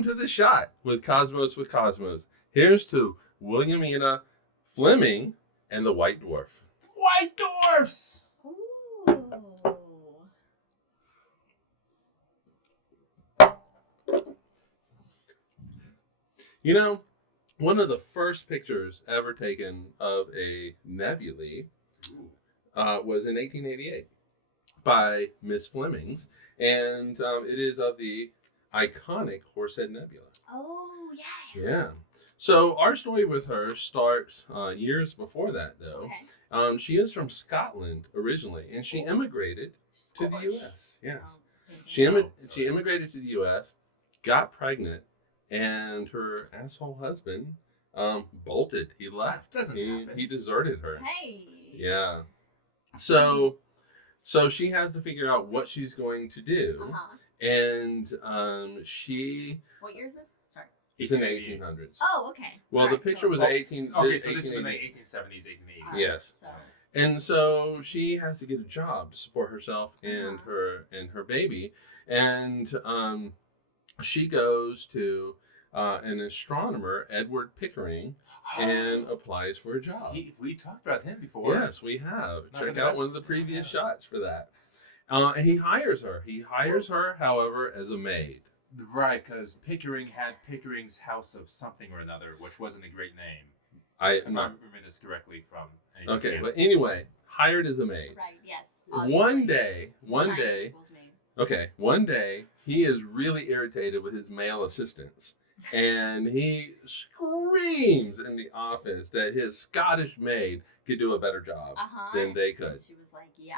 Welcome to The Shot with Cosmos. Here's to Williamina Fleming and the White Dwarf. White Dwarfs! Ooh. You know, one of the first pictures ever taken of a nebulae was in 1888 by Miss Fleming's, and it is of the iconic Horsehead Nebula. Oh, yeah. Yeah. So our story with her starts years before that, though. Okay. She is from Scotland originally, and she immigrated to the U.S. Yes. She immigrated to the U.S., got pregnant, and her asshole husband bolted. He left. He deserted her. Hey. Yeah. So she has to figure out what she's going to do. Uh-huh. And she... What year is this? Sorry. It's in the 1800s. Oh, okay. Well, All the right, picture was Okay, 18... so this is 1880. in the 1870s, 1880s. All right, Yes. So. And so she has to get a job to support herself and her baby. And she goes to an astronomer, Edward Pickering, and applies for a job. We talked about him before. Yes, we have. Not Check the out best. one of the previous shots for that. And he hires her. He hires her, however, as a maid. Right, because Pickering had Pickering's House of something or another, which wasn't a great name. I'm If I not... remember this correctly from... Okay, but anyway, hired as a maid. Right, yes. One day, Obviously. one day, he is really irritated with his male assistants. And he screams in the office that his Scottish maid could do a better job than they could. And she was like, yeah.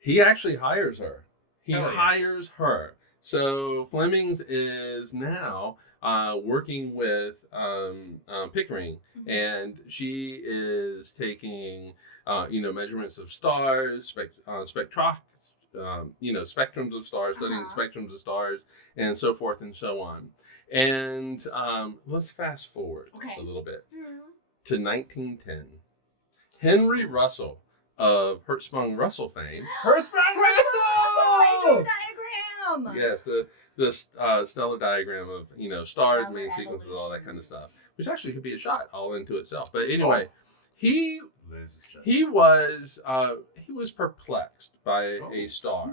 He actually hires her. He Hell yeah. hires her. So Fleming's is now working with Pickering, Mm-hmm. and she is taking measurements of stars, spectrums of stars, studying spectrums of stars, and so forth and so on. And let's fast forward a little bit to 1910. Henry Russell of Hertzsprung-Russell fame. Hertzsprung-Russell! Diagram! Yes, the stellar diagram of stars, Stellar main sequences, evolution. all that kind of stuff, which actually could be a shot all into itself. But anyway, he was perplexed by a star.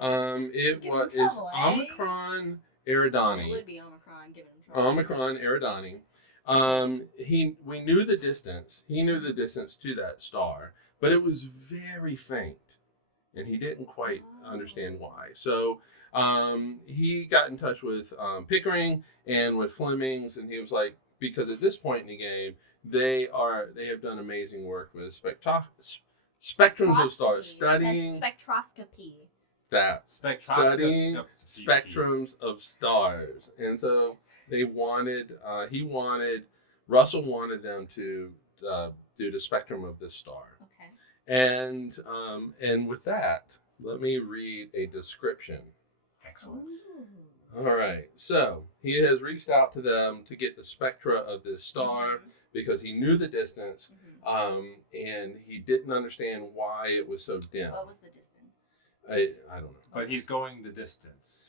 It Give him was trouble, eh? Omicron It Eridani. would be Omicron giving him trouble. Omicron Eridani. We knew the distance. He knew the distance to that star, but it was very faint, and he didn't quite understand why. So he got in touch with Pickering and with Fleming's, and he was like, because at this point in the game, they have done amazing work with spectrums of stars, studying That's spectroscopy. studying spectrums of stars, and so Russell wanted them to do the spectrum of this star. Okay. And with that, let me read a description. Excellent. Ooh. All right. So he has reached out to them to get the spectra of this star because he knew the distance, and he didn't understand why it was so dim. What was the distance? I don't know. But he's going the distance.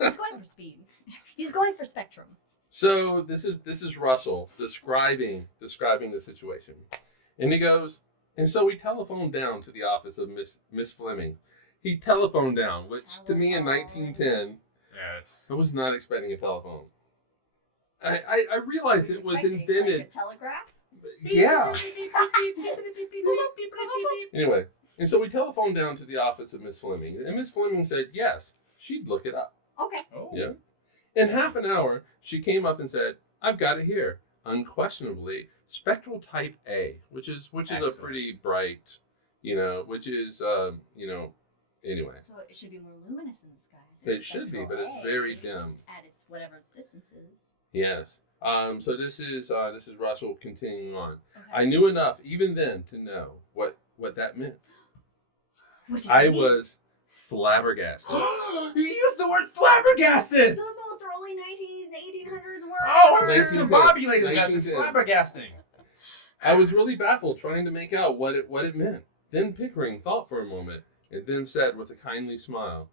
He's going for speed. He's going for spectrum. So this is Russell describing the situation, and he goes, and so we telephoned down to the office of Miss Fleming. He telephoned down, which to me in 1910, Yes. I was not expecting a telephone. I realized it was invented. Like a telegraph? Yeah. Anyway, and so we telephoned down to the office of Miss Fleming, and Miss Fleming said yes, she'd look it up. Okay. Oh. Yeah. In half an hour, she came up and said, "I've got it here. Unquestionably, spectral type A, which is Excellent. a pretty bright, anyway. So it should be more luminous in the sky. It should be, but it's very dim. At its whatever its distance is. Yes. So this is Russell continuing on. Okay. I knew enough even then to know what that meant. What did I you mean? was flabbergasted. You used the word flabbergasted! The most early 1800s word. Oh, I'm ever. just discombobulated about this 1910. flabbergasting. I was really baffled, trying to make out what it meant. Then Pickering thought for a moment, and then said with a kindly smile,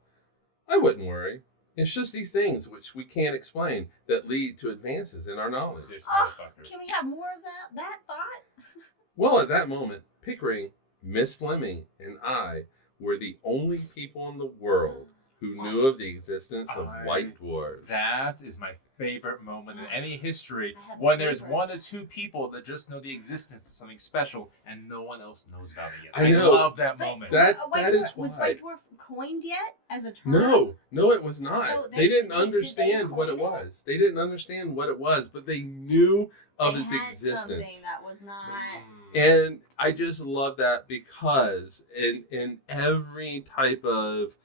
"I wouldn't worry. It's just these things which we can't explain that lead to advances in our knowledge. This Oh, motherfucker. can we have more of that thought? Well, at that moment, Pickering, Miss Fleming, and I were the only people in the world who knew of the existence of white dwarfs. That is my favorite moment in any history, I have when there's papers. 1 or 2 people that just know the existence of something special and no one else knows about it yet. I know. love that But moment. That- was why. White Dwarf coined yet as a term? No, it was not. So they didn't did they understand what it coin it? was. They didn't understand what it was, but they knew of They its had existence. something that was not. And I just love that because in every type of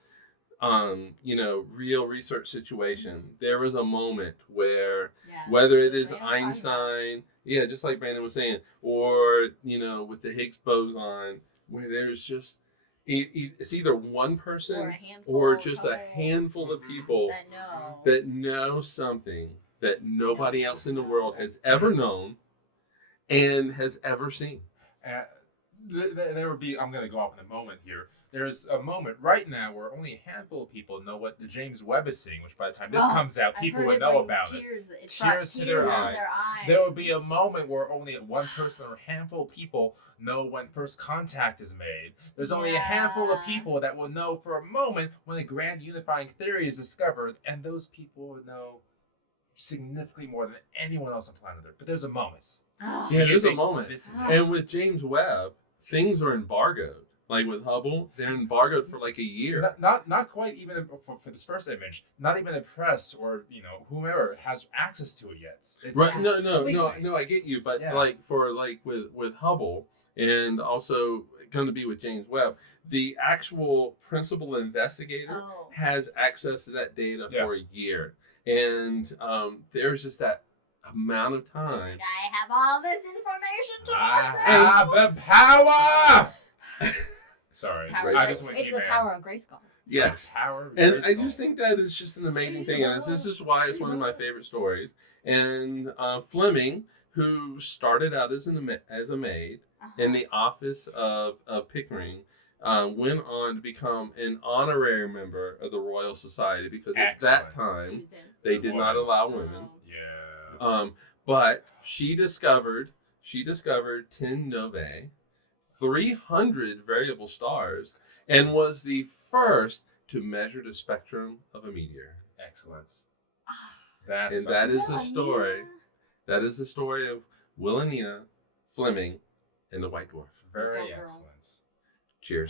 real resource situation, there was a moment where Yeah. whether it is Brandon talking Einstein, yeah, just like Brandon was saying, or with the Higgs boson, where there's just it's either one person or a handful, or just a couple handful of people that know. that know something that nobody else in the world has ever known and has ever seen. There would be, I'm going to go off in a moment here. There's a moment right now where only a handful of people know what the James Webb is seeing, which by the time this comes out, I've people heard will it know brings about it. It's Tears brought to their eyes. There will be a eyes. moment where only one person or a handful of people know when first contact is made. There's only a handful of Yeah. people that will know for a moment when the grand unifying theory is discovered, and those people will know significantly more than anyone else on planet Earth. But there's a moment. Oh. Yeah, You there's a think moment. This is Oh. it. And with James Webb, things are embargoed. Like with Hubble, they're embargoed for like a year. Not quite even for this first image. Not even the press or whomever has access to it yet. It's Right? No, completely- I get you, but Yeah. with Hubble, and also going to be with James Webb, the actual principal investigator Oh. has access to that data Yeah. for a year, and there's just that amount of time. I have all this information to I myself. have the power. Sorry, Power. I just went It's the man. power of Grayskull. Yes. Power of And I Grayskull. just think that is just an amazing thing, and this is why it's one of my favorite stories. And Fleming, who started out as a maid in the office of Pickering, went on to become an honorary member of the Royal Society because at that Excellent. time they did not allow women. Yeah. But she discovered 10 novae, 300 variable stars, and was the first to measure the spectrum of a meteor. Excellence. That's And that is the story. That is the story of Williamina Fleming and the White Dwarf. very Go girl. excellent. Cheers.